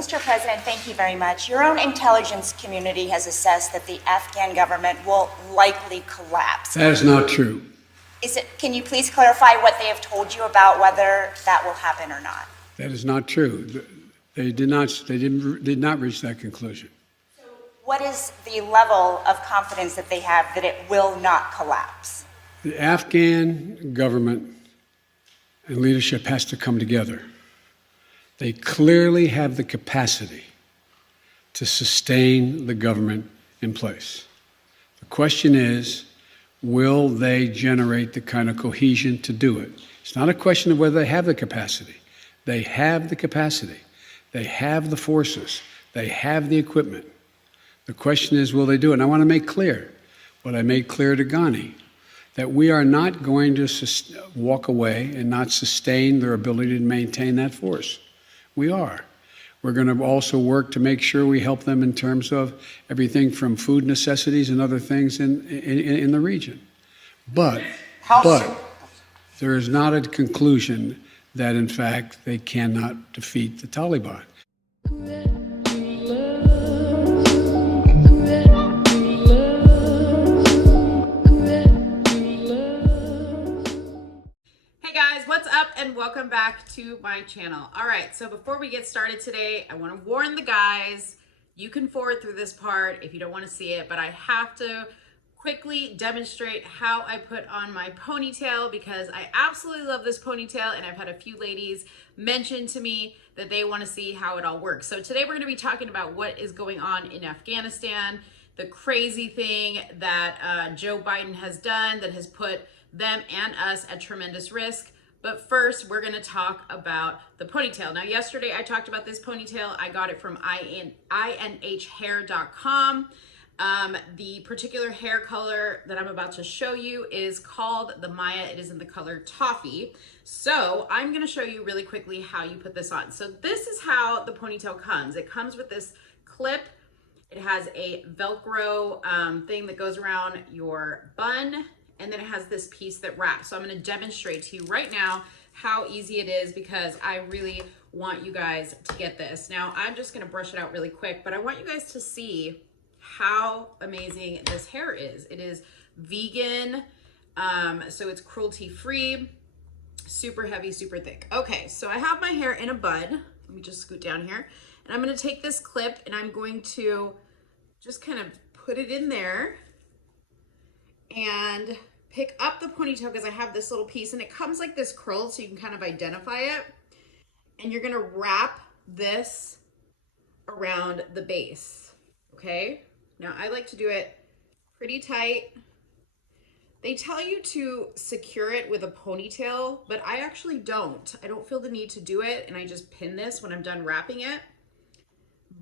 Mr. President, thank you very much. Your own intelligence community has assessed that the Afghan government will likely collapse. That is not true. Can you please clarify what they have told you about whether that will happen or not? That is not true. They did not reach that conclusion. So what is the level of confidence that they have that it will not collapse? The Afghan government and leadership has to come together. They clearly have the capacity to sustain the government in place. The question is, will they generate the kind of cohesion to do it? It's not a question of whether they have the capacity. They have the capacity. They have the forces. They have the equipment. The question is, will they do it? And I want to make clear what I made clear to Ghani, that we are not going to walk away and not sustain their ability to maintain that force. We are. We're going to also work to make sure we help them in terms of everything from food necessities and other things in the region. But there is not a conclusion that, in fact, they cannot defeat the Taliban. And welcome back to my channel. All right, so before we get started today, I want to warn the guys, you can forward through this part if you don't want to see it, but I have to quickly demonstrate how I put on my ponytail because I absolutely love this ponytail, and I've had a few ladies mention to me that they want to see how it all works. So today we're going to be talking about what is going on in Afghanistan, the crazy thing that Joe Biden has done that has put them and us at tremendous risk. But first, we're going to talk about the ponytail. Now, yesterday I talked about this ponytail. I got it from inhair.com. The particular hair color that I'm about to show you is called the Maya. It is in the color toffee. So I'm going to show you really quickly how you put this on. So this is how the ponytail comes. It comes with this clip. It has a Velcro thing that goes around your bun. And then it has this piece that wraps. So I'm going to demonstrate to you right now how easy it is because I really want you guys to get this. Now, I'm just going to brush it out really quick, but I want you guys to see how amazing this hair is. It is vegan, so it's cruelty-free, super heavy, super thick. Okay, so I have my hair in a bun. Let me just scoot down here. And I'm going to take this clip and I'm going to just kind of put it in there and pick up the ponytail because I have this little piece and it comes like this curl so you can kind of identify it. And you're gonna wrap this around the base, okay? Now I like to do it pretty tight. They tell you to secure it with a ponytail, but I actually don't. I don't feel the need to do it and I just pin this when I'm done wrapping it.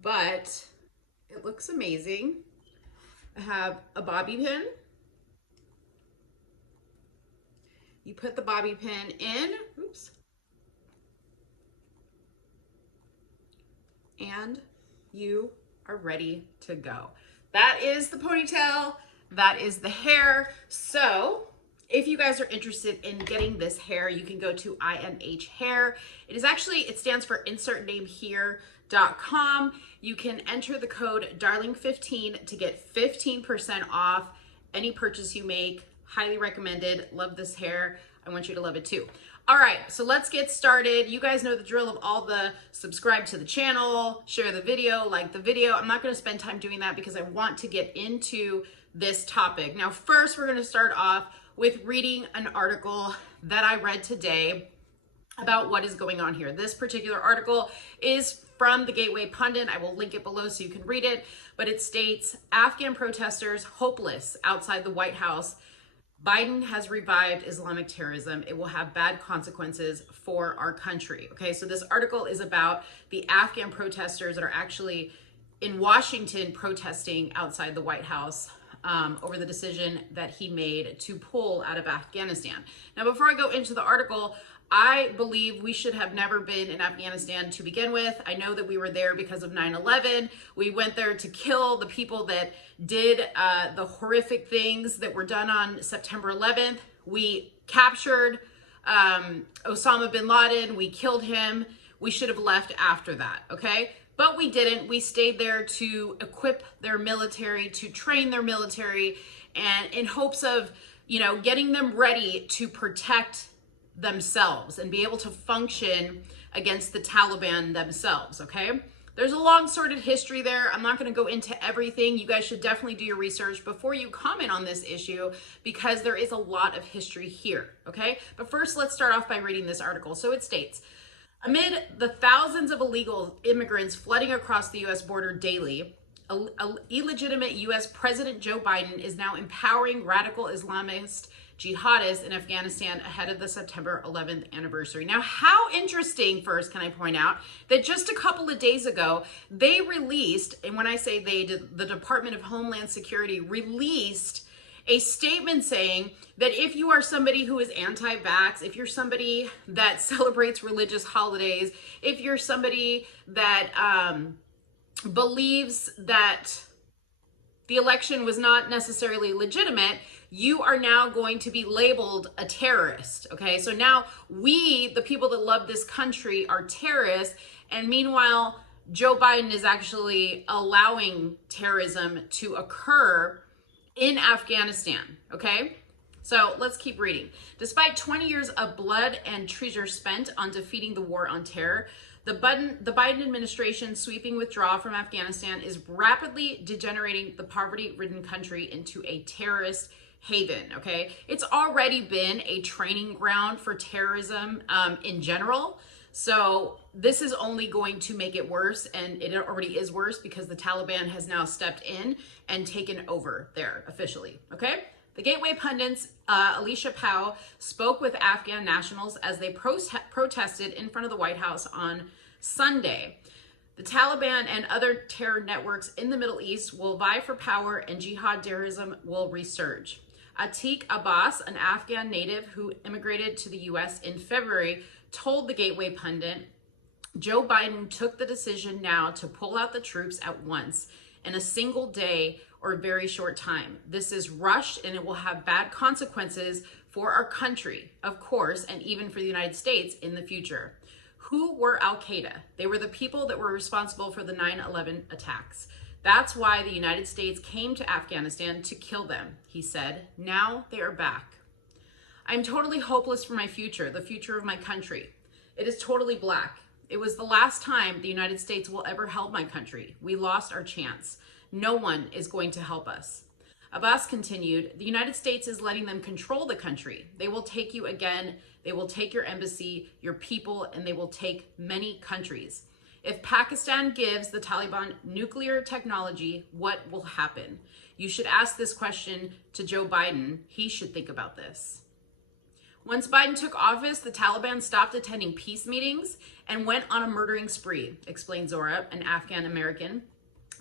But it looks amazing. I have a bobby pin. You put the bobby pin in, oops, and you are ready to go. That is the ponytail, that is the hair. So if you guys are interested in getting this hair, you can go to INH Hair. It stands for insertnamehere.com. You can enter the code darling15 to get 15% off any purchase you make. Highly recommended. Love this hair. I want you to love it too. All right, so let's get started. You guys know the drill of all the subscribe to the channel, share the video, like the video. I'm not going to spend time doing that because I want to get into this topic. Now, first, we're going to start off with reading an article that I read today about what is going on here. This particular article is from the Gateway Pundit. I will link it below so you can read it, but it states, Afghan protesters hopeless outside the White House. Biden has revived Islamic terrorism. It will have bad consequences for our country. Okay, so this article is about the Afghan protesters that are actually in Washington protesting outside the White House over the decision that he made to pull out of Afghanistan. Now, before I go into the article, I believe we should have never been in Afghanistan to begin with. I know that we were there because of 9/11. We went there to kill the people that did the horrific things that were done on September 11th. We captured Osama bin Laden. We killed him. we should have left after that, okay? But we didn't. We stayed there to equip their military, to train their military, and in hopes of, getting them ready to protect themselves and be able to function against the Taliban themselves, okay? There's a long sordid history there. I'm not going to go into everything. You guys should definitely do your research before you comment on this issue because there is a lot of history here, okay? But first, let's start off by reading this article. So it states, amid the thousands of illegal immigrants flooding across the U.S. border daily, illegitimate U.S. President Joe Biden is now empowering radical Islamist jihadists in Afghanistan ahead of the September 11th anniversary. Now, how interesting, first, can I point out, that just a couple of days ago, they released, and when I say they, the Department of Homeland Security released a statement saying that if you are somebody who is anti-vax, if you're somebody that celebrates religious holidays, if you're somebody that believes that the election was not necessarily legitimate, you are now going to be labeled a terrorist, okay? So now we, the people that love this country, are terrorists, and meanwhile, Joe Biden is actually allowing terrorism to occur in Afghanistan, okay? So let's keep reading. Despite 20 years of blood and treasure spent on defeating the war on terror, the Biden administration's sweeping withdrawal from Afghanistan is rapidly degenerating the poverty-ridden country into a terrorist haven, okay? It's already been a training ground for terrorism in general. So this is only going to make it worse, and it already is worse because the Taliban has now stepped in and taken over there officially, okay? The Gateway pundits, Alicia Pow, spoke with Afghan nationals as they protested in front of the White House on Sunday. The Taliban and other terror networks in the Middle East will vie for power and jihad terrorism will resurge. Atiq Abbas, an Afghan native who immigrated to the U.S. in February, told the Gateway pundit, Joe Biden took the decision now to pull out the troops at once in a single day or a very short time. This is rushed and it will have bad consequences for our country, of course, and even for the United States in the future. Who were Al-Qaeda? They were the people that were responsible for the 9/11 attacks. That's why the United States came to Afghanistan to kill them, he said. Now they are back. I'm totally hopeless for my future, the future of my country. It is totally black. It was the last time the United States will ever help my country. We lost our chance. No one is going to help us. Abbas continued, the United States is letting them control the country. They will take you again. They will take your embassy, your people, and they will take many countries. If Pakistan gives the Taliban nuclear technology, what will happen? You should ask this question to Joe Biden. He should think about this. Once Biden took office, the Taliban stopped attending peace meetings and went on a murdering spree, explained Zora, an Afghan American,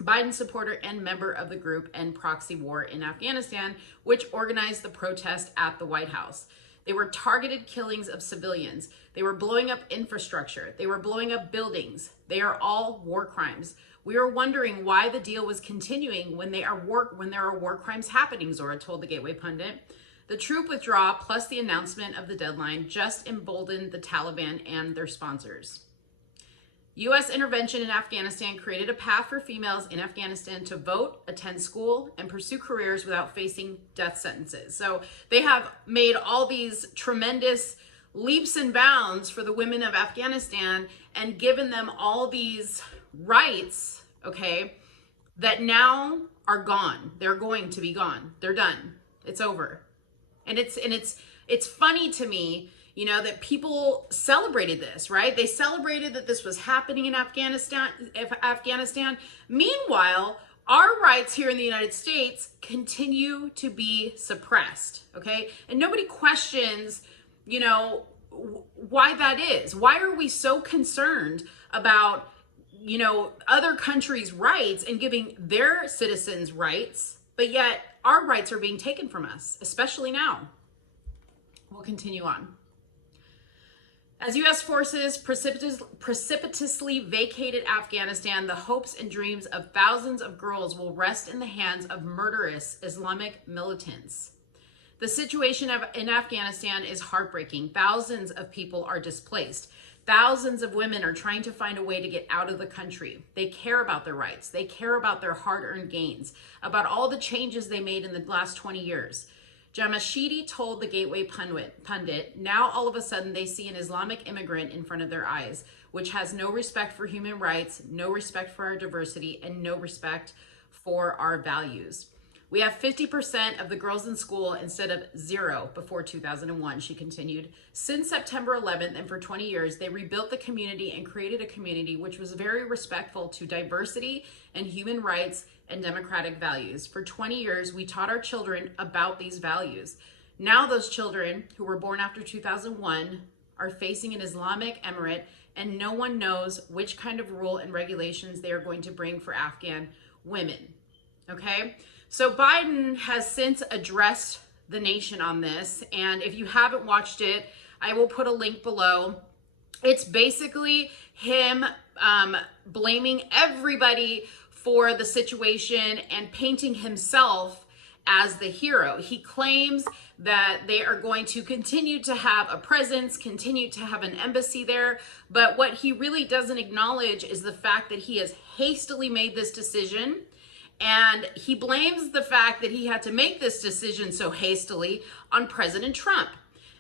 Biden supporter and member of the group End Proxy War in Afghanistan, which organized the protest at the White House. They were targeted killings of civilians. They were blowing up infrastructure. They were blowing up buildings. They are all war crimes. We are wondering why the deal was continuing when there are war crimes happening, Zora told the Gateway pundit. The troop withdrawal plus the announcement of the deadline just emboldened the Taliban and their sponsors. U.S. intervention in Afghanistan created a path for females in Afghanistan to vote, attend school, and pursue careers without facing death sentences. So they have made all these tremendous leaps and bounds for the women of Afghanistan and given them all these rights, okay, that now are gone. They're going to be gone. They're done. It's over. And it's funny to me, you know, that people celebrated this, right? They celebrated that this was happening in Afghanistan. Meanwhile, our rights here in the United States continue to be suppressed, okay? And nobody questions, you know, why that is. Why are we so concerned about, you know, other countries' rights and giving their citizens rights, but yet our rights are being taken from us, especially now? We'll continue on. As U.S. forces precipitously vacated Afghanistan, the hopes and dreams of thousands of girls will rest in the hands of murderous Islamic militants. The situation in Afghanistan is heartbreaking. Thousands of people are displaced. Thousands of women are trying to find a way to get out of the country. They care about their rights. They care about their hard-earned gains, about all the changes they made in the last 20 years. Jamashidi told the Gateway pundit, now all of a sudden they see an Islamic immigrant in front of their eyes, which has no respect for human rights, no respect for our diversity, and no respect for our values. We have 50% of the girls in school instead of 0 before 2001, she continued. Since September 11th and for 20 years, they rebuilt the community and created a community which was very respectful to diversity and human rights and democratic values. For 20 years, we taught our children about these values. Now those children who were born after 2001 are facing an Islamic emirate, and no one knows which kind of rule and regulations they are going to bring for Afghan women, okay? So Biden has since addressed the nation on this, and if you haven't watched it, I will put a link below. It's basically him blaming everybody for the situation and painting himself as the hero. He claims that they are going to continue to have a presence, continue to have an embassy there, but what he really doesn't acknowledge is the fact that he has hastily made this decision. And he blames the fact that he had to make this decision so hastily on President Trump.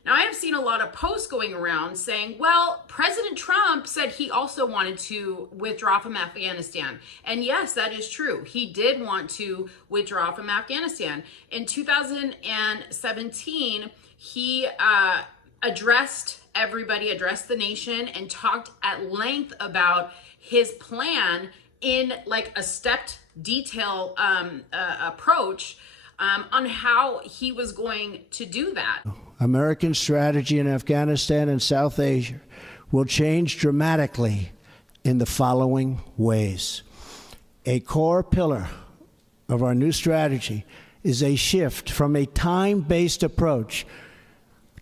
Now, I have seen a lot of posts going around saying, well, President Trump said he also wanted to withdraw from Afghanistan. And yes, that is true. He did want to withdraw from Afghanistan. In 2017, he addressed everybody, addressed the nation, and talked at length about his plan in like a stepped detail approach on how he was going to do that. American strategy in Afghanistan and South Asia will change dramatically in the following ways. A core pillar of our new strategy is a shift from a time-based approach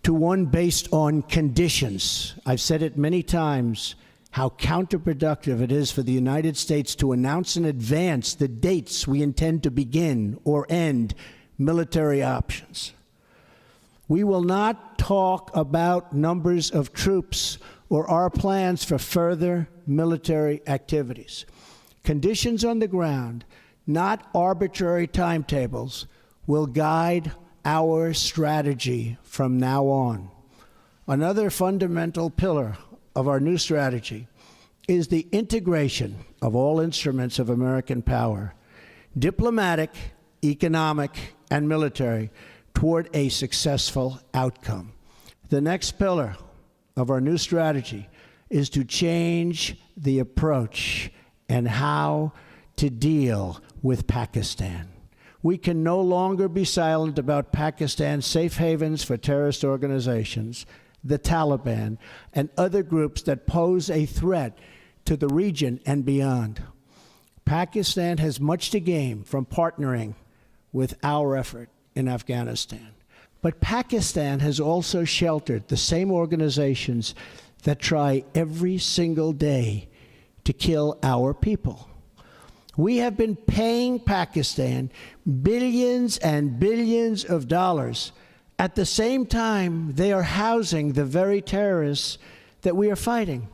to one based on conditions. I've said it many times, how counterproductive it is for the United States to announce in advance the dates we intend to begin or end military options. We will not talk about numbers of troops or our plans for further military activities. Conditions on the ground, not arbitrary timetables, will guide our strategy from now on. Another fundamental pillar of our new strategy is the integration of all instruments of American power, diplomatic, economic, and military, toward a successful outcome. The next pillar of our new strategy is to change the approach and how to deal with Pakistan. We can no longer be silent about Pakistan's safe havens for terrorist organizations, the Taliban, and other groups that pose a threat to the region and beyond. Pakistan has much to gain from partnering with our effort in Afghanistan. But Pakistan has also sheltered the same organizations that try every single day to kill our people. We have been paying Pakistan billions and billions of dollars. At the same time, they are housing the very terrorists that we are fighting.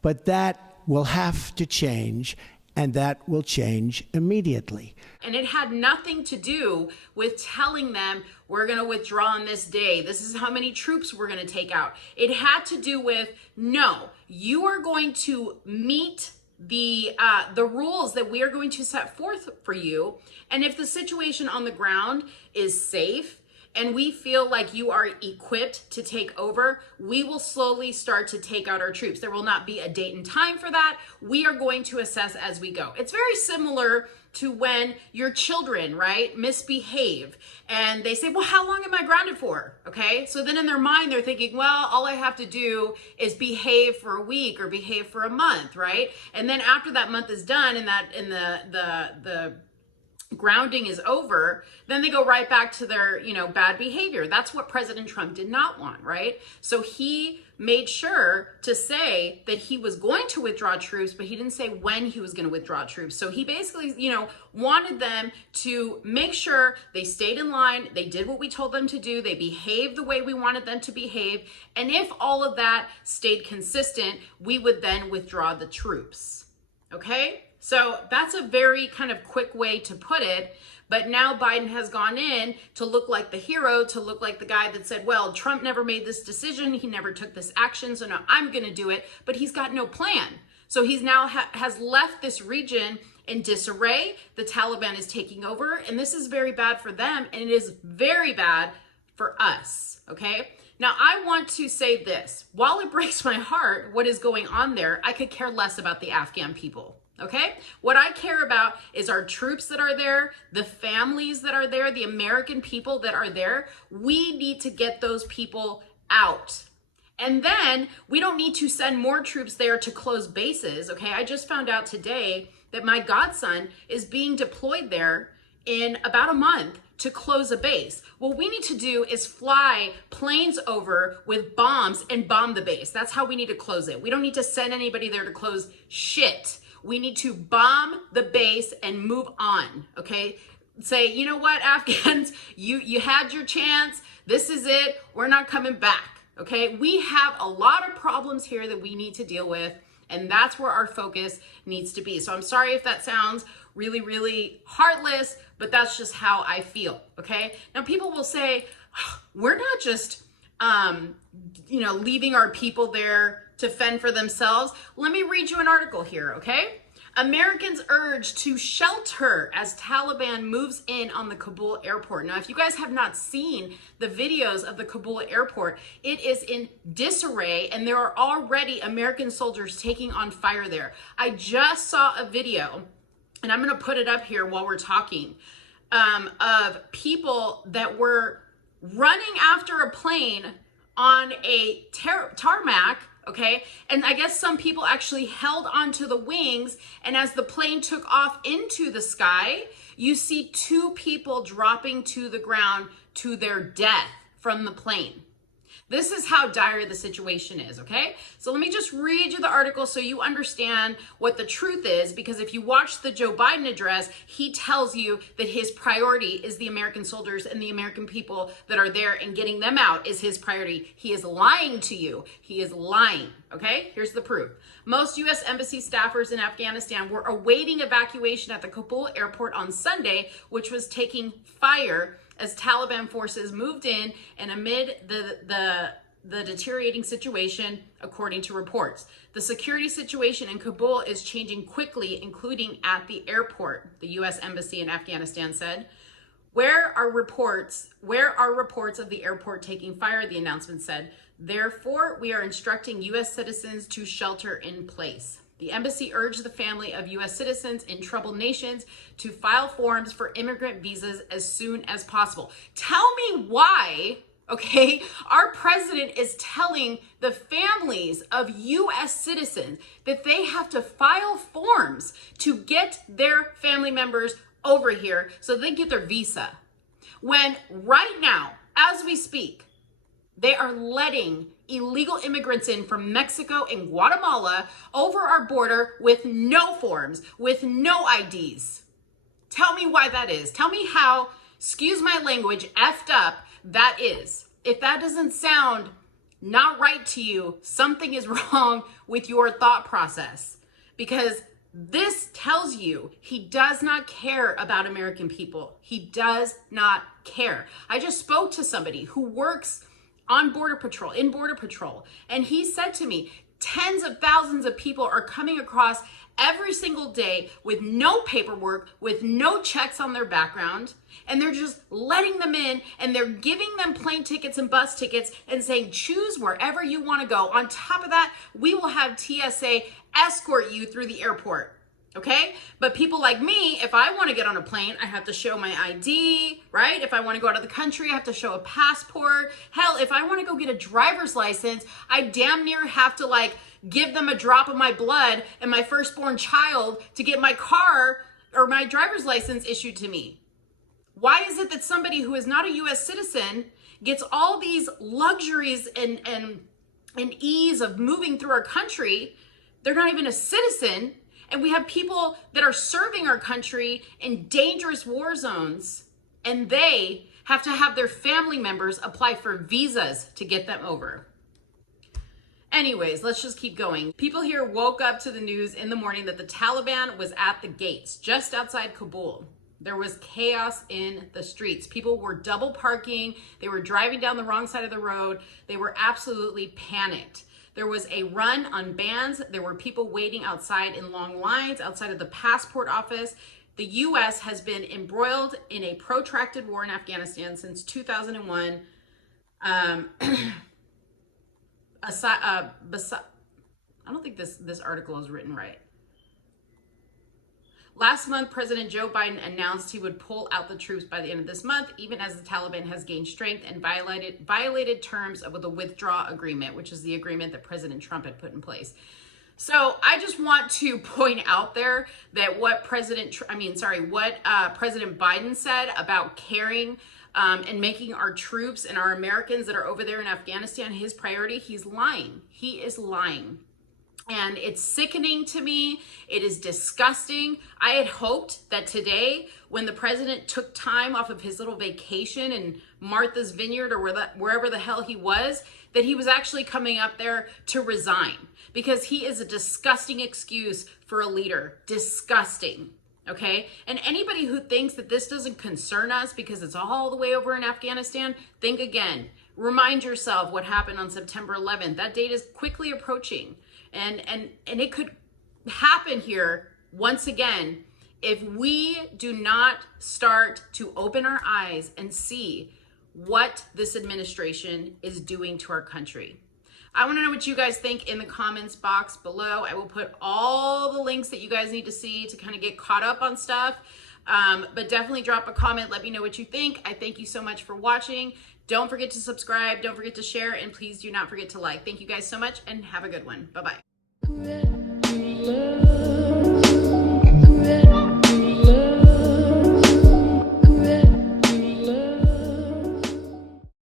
But that will have to change, and that will change immediately. And it had nothing to do with telling them, we're going to withdraw on this day. This is how many troops we're going to take out. It had to do with, no, you are going to meet the rules that we are going to set forth for you. And if the situation on the ground is safe, and we feel like you are equipped to take over, we will slowly start to take out our troops. There will not be a date and time for that. We are going to assess as we go. It's very similar to when your children, right, misbehave and they say, well, how long am I grounded for? Okay, so then in their mind, they're thinking, well, all I have to do is behave for a week or behave for a month, right? And then after that month is done and that in the grounding is over, then they go right back to their, bad behavior. That's what President Trump did not want, right? So he made sure to say that he was going to withdraw troops, but he didn't say when he was going to withdraw troops. So he basically, wanted them to make sure they stayed in line. They did what we told them to do. They behaved the way we wanted them to behave. And if all of that stayed consistent, we would then withdraw the troops. Okay? So that's a very kind of quick way to put it. But now Biden has gone in to look like the hero, to look like the guy that said, well, Trump never made this decision. He never took this action. So now I'm going to do it. But he's got no plan. So he's now has left this region in disarray. The Taliban is taking over. And this is very bad for them. And it is very bad for us. Okay. Now, I want to say this. While it breaks my heart what is going on there, I could care less about the Afghan people. Okay? What I care about is our troops that are there, the families that are there, the American people that are there. We need to get those people out. And then we don't need to send more troops there to close bases. Okay? I just found out today that my godson is being deployed there in about a month to close a base. What we need to do is fly planes over with bombs and bomb the base. That's how we need to close it. We don't need to send anybody there to close shit. We need to bomb the base and move on, okay? Say, you know what, Afghans, you had your chance. This is it. We're not coming back, okay? We have a lot of problems here that we need to deal with, and that's where our focus needs to be. So I'm sorry if that sounds really, really heartless, but that's just how I feel, okay? Now, people will say, we're not just, leaving our people there to fend for themselves. Let me read you an article here, okay? Americans urged to shelter as Taliban moves in on the Kabul airport. Now, if you guys have not seen the videos of the Kabul airport, it is in disarray and there are already American soldiers taking on fire there. I just saw a video, and I'm going to put it up here while we're talking, of people that were running after a plane on a tarmac, okay? And I guess some people actually held onto the wings, and as the plane took off into the sky, you see 2 people dropping to the ground to their death from the plane. This is how dire the situation is, okay? So let me just read you the article so you understand what the truth is, because if you watch the Joe Biden address, he tells you that his priority is the American soldiers and the American people that are there, and getting them out is his priority. He is lying to you. He is lying, okay? Here's the proof. Most U.S. Embassy staffers in Afghanistan were awaiting evacuation at the Kabul airport on Sunday, which was taking fire as Taliban forces moved in and amid the deteriorating situation, according to reports. The security situation in Kabul is changing quickly, including at the airport, the U.S. Embassy in Afghanistan said. Where are reports of the airport taking fire, the announcement said. Therefore, we are instructing U.S. citizens to shelter in place. The embassy urged the family of U.S. citizens in troubled nations to file forms for immigrant visas as soon as possible. Tell me why, okay, our president is telling the families of U.S. citizens that they have to file forms to get their family members over here so they get their visa. When right now, as we speak, they are letting illegal immigrants in from Mexico and Guatemala over our border with no forms, with no IDs. Tell me why that is. Tell me how, excuse my language, effed up that is. If that doesn't sound not right to you, something is wrong with your thought process. Because this tells you he does not care about American people. He does not care. I just spoke to somebody who works on Border Patrol, in Border Patrol. And he said to me, tens of thousands of people are coming across every single day with no paperwork, with no checks on their background. And they're just letting them in, and they're giving them plane tickets and bus tickets and saying, choose wherever you want to go. On top of that, we will have TSA escort you through the airport. Okay? But people like me, if I want to get on a plane, I have to show my ID, right? If I want to go out of the country, I have to show a passport. Hell, if I want to go get a driver's license, I damn near have to give them a drop of my blood and my firstborn child to get my car my driver's license issued to me? Why is it that somebody who is not a US citizen gets all these luxuries and ease of moving through our country? They're not even a citizen. And we have people that are serving our country in dangerous war zones, and they have to have their family members apply for visas to get them over. Anyways, let's just keep going. People here woke up to the news in the morning that the Taliban was at the gates just outside Kabul. There was chaos in the streets. People were double parking. They were driving down the wrong side of the road. They were absolutely panicked. There was a run on bans. There were people waiting outside in long lines outside of the passport office. The U.S. has been embroiled in a protracted war in Afghanistan since 2001. I don't think this article is written right. Last month, President Joe Biden announced he would pull out the troops by the end of this month, even as the Taliban has gained strength and violated terms of the withdrawal agreement, which is the agreement that President Trump had put in place. So I just want to point out there that what President Biden said about caring and making our troops and our Americans that are over there in Afghanistan his priority, he's lying. He is lying. And it's sickening to me. It is disgusting. I had hoped that today, when the president took time off of his little vacation in Martha's Vineyard or wherever the hell he was, that he was actually coming up there to resign, because he is a disgusting excuse for a leader. Disgusting. Okay? And anybody who thinks that this doesn't concern us because it's all the way over in Afghanistan, think again. Remind yourself what happened on September 11th. That date is quickly approaching. And it could happen here once again if we do not start to open our eyes and see what this administration is doing to our country. I want to know what you guys think in the comments box below. I will put all the links that you guys need to see to kind of get caught up on stuff. But definitely drop a comment. Let me know what you think. I thank you so much for watching. Don't forget to subscribe. Don't forget to share. And please do not forget to like. Thank you guys so much and have a good one. Bye-bye.